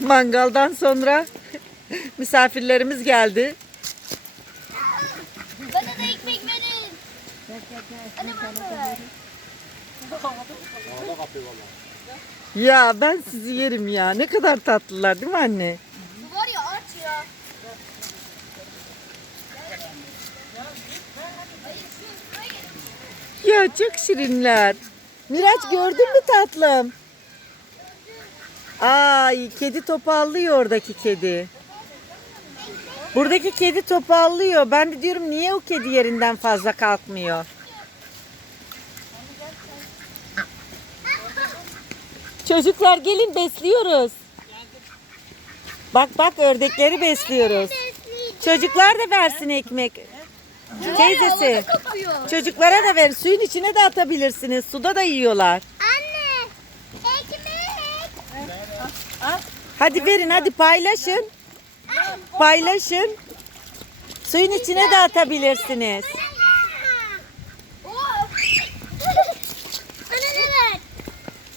Mangaldan sonra misafirlerimiz geldi. Bana da ekmek verin. Hadi bana. Ya ben sizi yerim ya. Ne kadar tatlılar değil mi anne? Bu var ya aç ya. Ya çok şirinler. Miraç gördün mü tatlım? Ay kedi topallıyor oradaki kedi. Buradaki kedi topallıyor. Ben de diyorum niye o kedi yerinden fazla kalkmıyor? Çocuklar gelin besliyoruz. Bak bak ördekleri besliyoruz. Çocuklar da versin ekmek. Teyzesi. Çocuklara da ver. Suyun içine de atabilirsiniz. Suda da yiyorlar. Anne. Ekmek. Hadi verin hadi paylaşın. Paylaşın. Suyun içine de atabilirsiniz.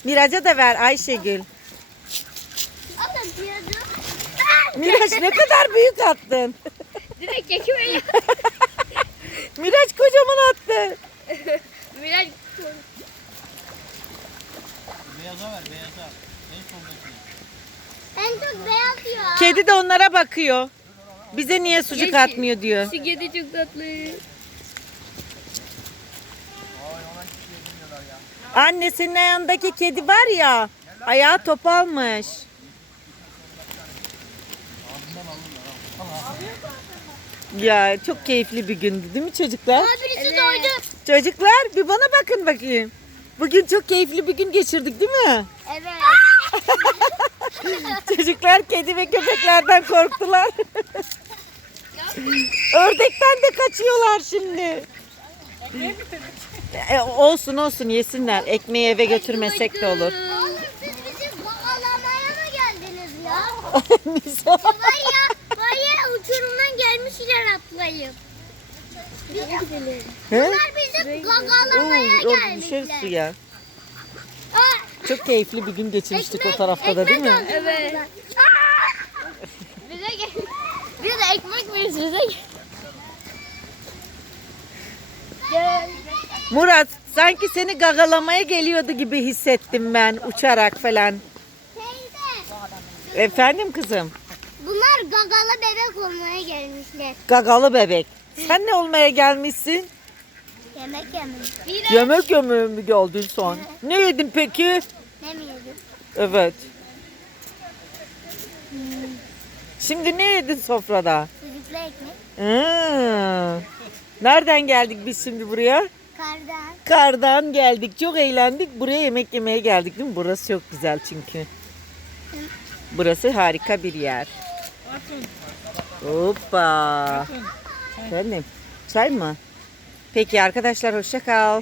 Miraç'a da ver Ayşegül. Miraç ne kadar büyük attın. Direkt ekmeği. Miraç kocaman attı. Miraç. Beyaza ver beyaza. En soldaki. En çok beyaz ya. Kedi de onlara bakıyor. Bize niye sucuk atmıyor diyor. Şu kedi çok tatlı. Anne senin ayağındaki kedi var ya. Ayağı topalmış. Ya çok keyifli bir gündü değil mi çocuklar? Birisi doydu. Çocuklar bir bana bakın bakayım. Bugün çok keyifli bir gün geçirdik değil mi? Evet. Çocuklar kedi ve köpeklerden korktular. Ördekten de kaçıyorlar şimdi. E, olsun olsun yesinler. Ekmeği eve götürmesek de olur. Oğlum siz bizi bağlamaya mı geldiniz ya? Nisa. Baya baya uçurumdan gelmişler atlayıp. He? Bunlar bizi gagalamaya Oo, orada düşeriz gelmişler. suya. Çok keyifli bir gün geçirmiştik o ekmek- tarafta da değil mi? Evet. Bize gel. Bir de ekmek verir size. Gel. Murat sanki seni gagalamaya geliyordu gibi hissettim ben uçarak falan. Teyze. Efendim kızım? Bunlar gagalı bebek olmaya gelmişler. Gagalı bebek. Sen ne olmaya gelmişsin? Yemek yemek. Yemek yemeye mi geldin son? Ne yedin peki? Ne mi yedin? Evet. Şimdi ne yedin sofrada? Sucuklu ekmek. Hı. Nereden geldik biz şimdi buraya? Kardan. Kardan geldik. Çok eğlendik. Buraya yemek yemeye geldik değil mi? Burası çok güzel çünkü. Burası harika bir yer. Hoppa. Efendim. Çay mı? Peki arkadaşlar hoşça kal.